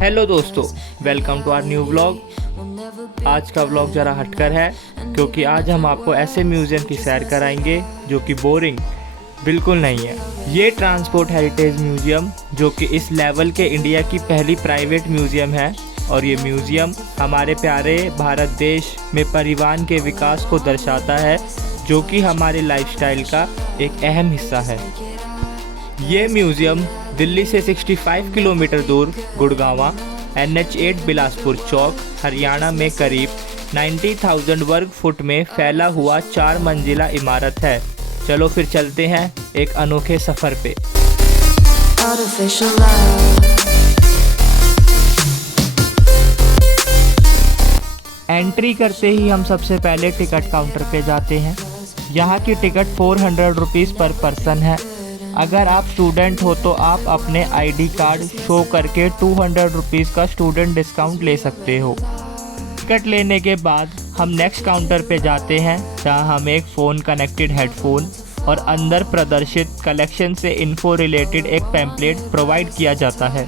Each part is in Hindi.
हेलो दोस्तों, welcome to our new vlog. आज का व्लॉग ज़रा हटकर है क्योंकि आज हम आपको ऐसे म्यूज़ियम की सैर कराएंगे जो कि बोरिंग बिल्कुल नहीं है। ये ट्रांसपोर्ट हेरिटेज म्यूज़ियम जो कि इस लेवल के इंडिया की पहली प्राइवेट म्यूज़ियम है और ये म्यूज़ियम हमारे प्यारे भारत देश में परिवहन के विकास को दर्शाता है जो कि हमारे लाइफस्टाइल का एक अहम हिस्सा है। ये म्यूज़ियम दिल्ली से 65 किलोमीटर दूर गुड़गांवा NH8 बिलासपुर चौक हरियाणा में करीब 90,000 वर्ग फुट में फैला हुआ 4 मंजिला इमारत है। चलो फिर चलते हैं एक अनोखे सफ़र पे। एंट्री करते ही हम सबसे पहले टिकट काउंटर पे जाते हैं। यहाँ की टिकट 400 रुपीज़ पर पर्सन है। अगर आप स्टूडेंट हो तो आप अपने ID कार्ड शो करके 200 रुपीज़ का स्टूडेंट डिस्काउंट ले सकते हो। टिकट लेने के बाद हम नेक्स्ट काउंटर पे जाते हैं जहां हमें एक फ़ोन कनेक्टेड हेडफोन और अंदर प्रदर्शित कलेक्शन से इन्फो रिलेटेड एक पैम्पलेट प्रोवाइड किया जाता है।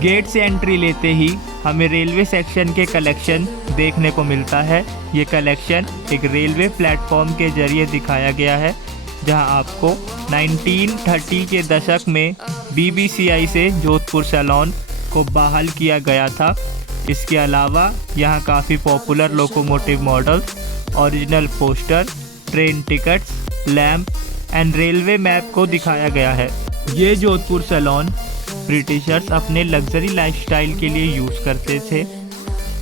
गेट से एंट्री लेते ही हमें रेलवे सेक्शन के कलेक्शन देखने को मिलता है। ये कलेक्शन एक रेलवे प्लेटफॉर्म के जरिए दिखाया गया है जहां आपको 1930 के दशक में BBCI से जोधपुर सैलून को बहाल किया गया था। इसके अलावा यहां काफ़ी popular locomotive models, original poster, train tickets, lamp and railway map को दिखाया गया है। ये जोधपुर सैलून ब्रिटिशर्स अपने लग्जरी लाइफस्टाइल के लिए यूज़ करते थे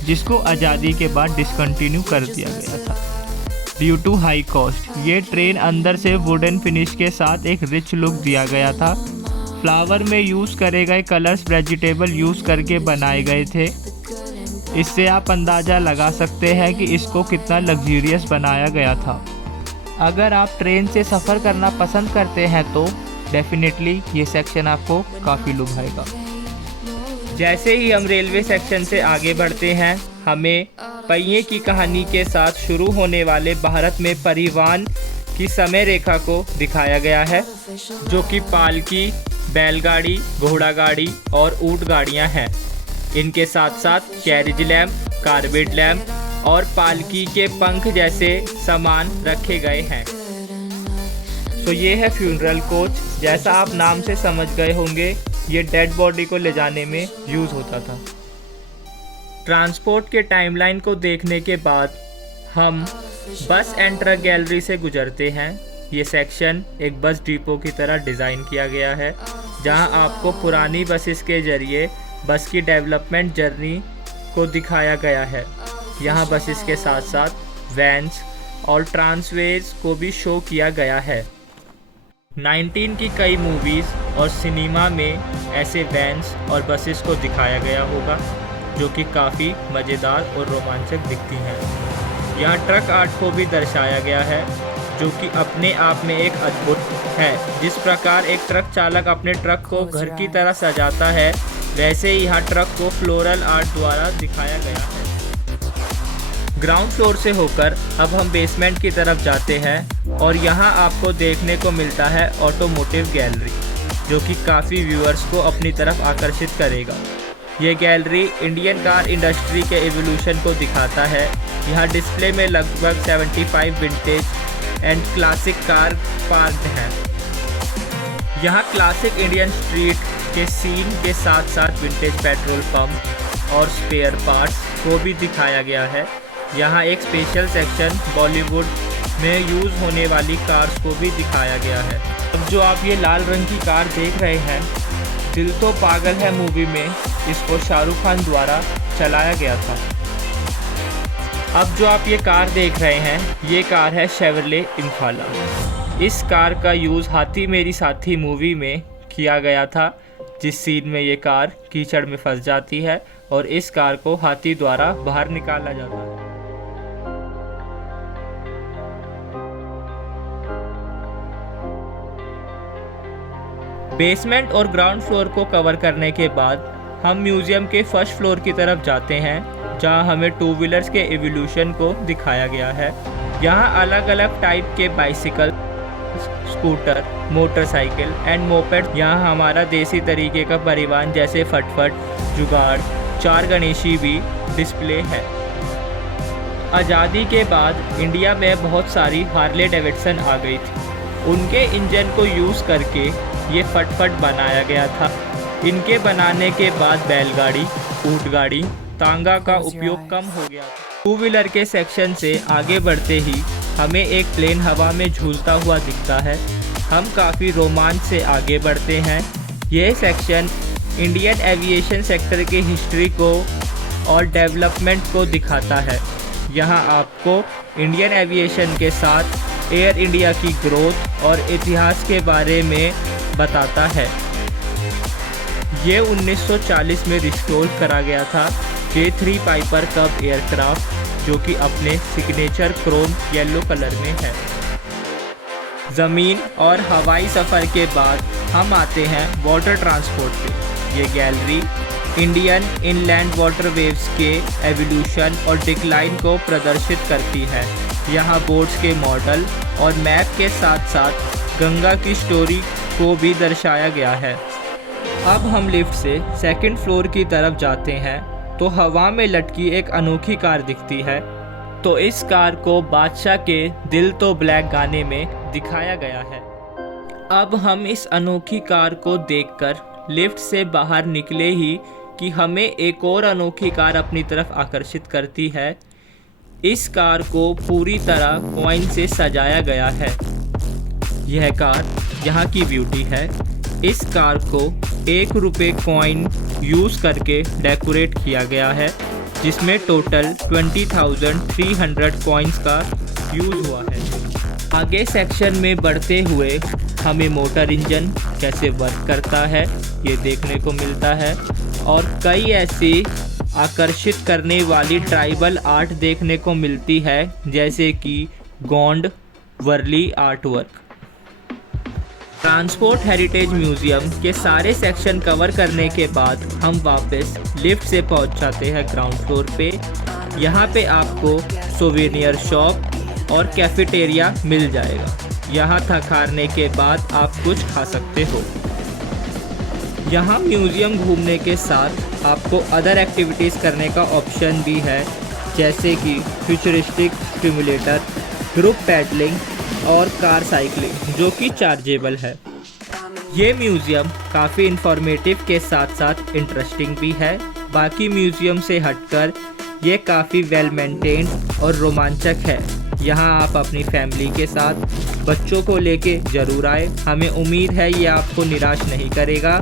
जिसको आज़ादी के बाद डिसकंटिन्यू कर दिया गया था ड्यू टू हाई कॉस्ट। ये ट्रेन अंदर से वुडन फिनिश के साथ एक रिच लुक दिया गया था। फ्लावर में यूज़ करे गए कलर्स वेजिटेबल यूज़ करके बनाए गए थे। इससे आप अंदाज़ा लगा सकते हैं कि इसको कितना लग्जरियस बनाया गया था। अगर आप ट्रेन से सफ़र करना पसंद करते हैं तो डेफिनेटली ये सेक्शन आपको काफ़ी लुभाएगा। जैसे ही हम रेलवे सेक्शन से आगे बढ़ते हैं हमें पहिए की कहानी के साथ शुरू होने वाले भारत में परिवहन की समय रेखा को दिखाया गया है जो कि पालकी, बैलगाड़ी, घोड़ा गाड़ी और ऊंट गाड़ियां हैं। इनके साथ साथ कैरिज लैम्प, कार्बेट लैम्प और पालकी के पंख जैसे सामान रखे गए हैं। तो ये है फ्यूनरल कोच। जैसा आप नाम से समझ गए होंगे ये डेड बॉडी को ले जाने में यूज़ होता था। ट्रांसपोर्ट के टाइमलाइन को देखने के बाद हम बस एंड ट्रक गैलरी से गुजरते हैं। ये सेक्शन एक बस डिपो की तरह डिज़ाइन किया गया है जहां आपको पुरानी बसेस के ज़रिए बस की डेवलपमेंट जर्नी को दिखाया गया है। यहां बसेस के साथ साथ वैन्स और ट्रांसवेज को भी शो किया गया है। 19 की कई मूवीज़ और सिनेमा में ऐसे वैन्स और बसेस को दिखाया गया होगा जो कि काफ़ी मज़ेदार और रोमांचक दिखती हैं। यहाँ ट्रक आर्ट को भी दर्शाया गया है जो कि अपने आप में एक अद्भुत है। जिस प्रकार एक ट्रक चालक अपने ट्रक को घर की तरह सजाता है वैसे ही यहाँ ट्रक को फ्लोरल आर्ट द्वारा दिखाया गया है। ग्राउंड फ्लोर से होकर अब हम बेसमेंट की तरफ जाते हैं और यहाँ आपको देखने को मिलता है ऑटोमोटिव गैलरी जो कि काफ़ी व्यूअर्स को अपनी तरफ आकर्षित करेगा। ये गैलरी इंडियन कार इंडस्ट्री के एवोल्यूशन को दिखाता है। यहाँ डिस्प्ले में लगभग 75 vintage and classic car parked हैं। यहाँ क्लासिक इंडियन स्ट्रीट के सीन के साथ साथ विंटेज पेट्रोल पंप और स्पेयर पार्ट्स को भी दिखाया गया है। यहाँ एक स्पेशल सेक्शन बॉलीवुड में यूज़ होने वाली कार्स को भी दिखाया गया है। अब जो आप ये लाल रंग की कार देख रहे हैं, दिल तो पागल है मूवी में इसको शाहरुख खान द्वारा चलाया गया था। अब जो आप ये कार देख रहे हैं ये कार है शेवरले इम्फाला। इस कार का यूज़ हाथी मेरी साथी मूवी में किया गया था जिस सीन में ये कार कीचड़ में फंस जाती है और इस कार को हाथी द्वारा बाहर निकाला जाता है। बेसमेंट और ग्राउंड फ्लोर को कवर करने के बाद हम म्यूज़ियम के फर्स्ट फ्लोर की तरफ जाते हैं जहां हमें टू व्हीलर्स के एवोल्यूशन को दिखाया गया है। यहां अलग अलग टाइप के bicycle, scooter, motorcycle and moped, यहाँ हमारा देसी तरीके का परिवहन जैसे फटफट, जुगाड़, 4 गणेशी भी डिस्प्ले है। आज़ादी के बाद इंडिया में बहुत सारी हार्ले डेविडसन आ गई थी। उनके इंजन को यूज़ करके ये फटफट बनाया गया था। इनके बनाने के बाद बैलगाड़ी, ऊँटगाड़ी, तांगा का उपयोग कम हो गया। टू व्हीलर के सेक्शन से आगे बढ़ते ही हमें एक प्लेन हवा में झूलता हुआ दिखता है। हम काफ़ी रोमांच से आगे बढ़ते हैं। यह सेक्शन इंडियन एविएशन सेक्टर की हिस्ट्री को और डेवलपमेंट को दिखाता है। यहाँ आपको इंडियन एविएशन के साथ एयर इंडिया की ग्रोथ और इतिहास के बारे में बताता है। ये 1940 में रिस्टोर करा गया था J3 पाइपर कब एयरक्राफ्ट, जो कि अपने सिग्नेचर क्रोम येलो कलर में है। ज़मीन और हवाई सफ़र के बाद हम आते हैं वाटर ट्रांसपोर्ट पे। ये गैलरी इंडियन इनलैंड वाटरवेव्स के एवोल्यूशन और डिक्लाइन को प्रदर्शित करती है। यहाँ बोट्स के मॉडल और मैप के साथ साथ गंगा की स्टोरी को भी दर्शाया गया है। अब हम लिफ्ट से सेकंड फ्लोर की तरफ जाते हैं तो हवा में लटकी एक अनोखी कार दिखती है। तो इस कार को बादशाह के दिल तो ब्लैक गाने में दिखाया गया है। अब हम इस अनोखी कार को देखकर लिफ्ट से बाहर निकले ही कि हमें एक और अनोखी कार अपनी तरफ आकर्षित करती है। इस कार को पूरी तरह कॉइन से सजाया गया है। यह कार यहाँ की ब्यूटी है। इस कार को 1 रुपये कॉइन यूज़ करके डेकोरेट किया गया है, जिसमें टोटल 20,300 कॉइन्स का यूज़ हुआ है। आगे सेक्शन में बढ़ते हुए हमें मोटर इंजन कैसे वर्क करता है ये देखने को मिलता है और कई ऐसी आकर्षित करने वाली ट्राइबल आर्ट देखने को मिलती है, जैसे कि Gond Warli art work. Transport heritage museum के सारे सेक्शन कवर करने के बाद हम वापस लिफ्ट से पहुंच जाते हैं ग्राउंड फ्लोर पे। यहाँ पे आपको सोवेनियर शॉप और कैफेटेरिया मिल जाएगा। यहाँ थक हारने के बाद आप कुछ खा सकते हो। यहाँ म्यूज़ियम घूमने के साथ आपको अदर एक्टिविटीज़ करने का ऑप्शन भी है, जैसे कि फ्यूचरिस्टिक सिमुलेटर, ग्रुप पैडलिंग और कार साइकिलिंग, जो कि चार्जेबल है। ये म्यूज़ियम काफ़ी इन्फॉर्मेटिव के साथ साथ इंटरेस्टिंग भी है। बाकी म्यूज़ियम से हटकर ये काफ़ी वेल मेंटेन्ड और रोमांचक है। यहाँ आप अपनी फैमिली के साथ बच्चों को लेके ज़रूर आए। हमें उम्मीद है ये आपको निराश नहीं करेगा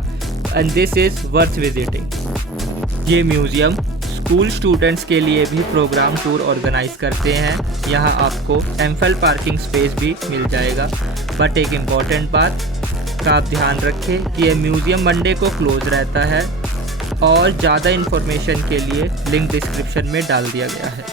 and this is worth visiting. ये म्यूज़ियम स्कूल स्टूडेंट्स के लिए भी प्रोग्राम टूर ऑर्गेनाइज करते हैं। यहाँ आपको एम्पल पार्किंग स्पेस भी मिल जाएगा। बट एक इम्पॉर्टेंट बात का आप ध्यान रखें कि यह म्यूज़ियम मंडे को क्लोज रहता है और ज़्यादा इन्फॉर्मेशन के लिए लिंक डिस्क्रिप्शन में डाल दिया गया है।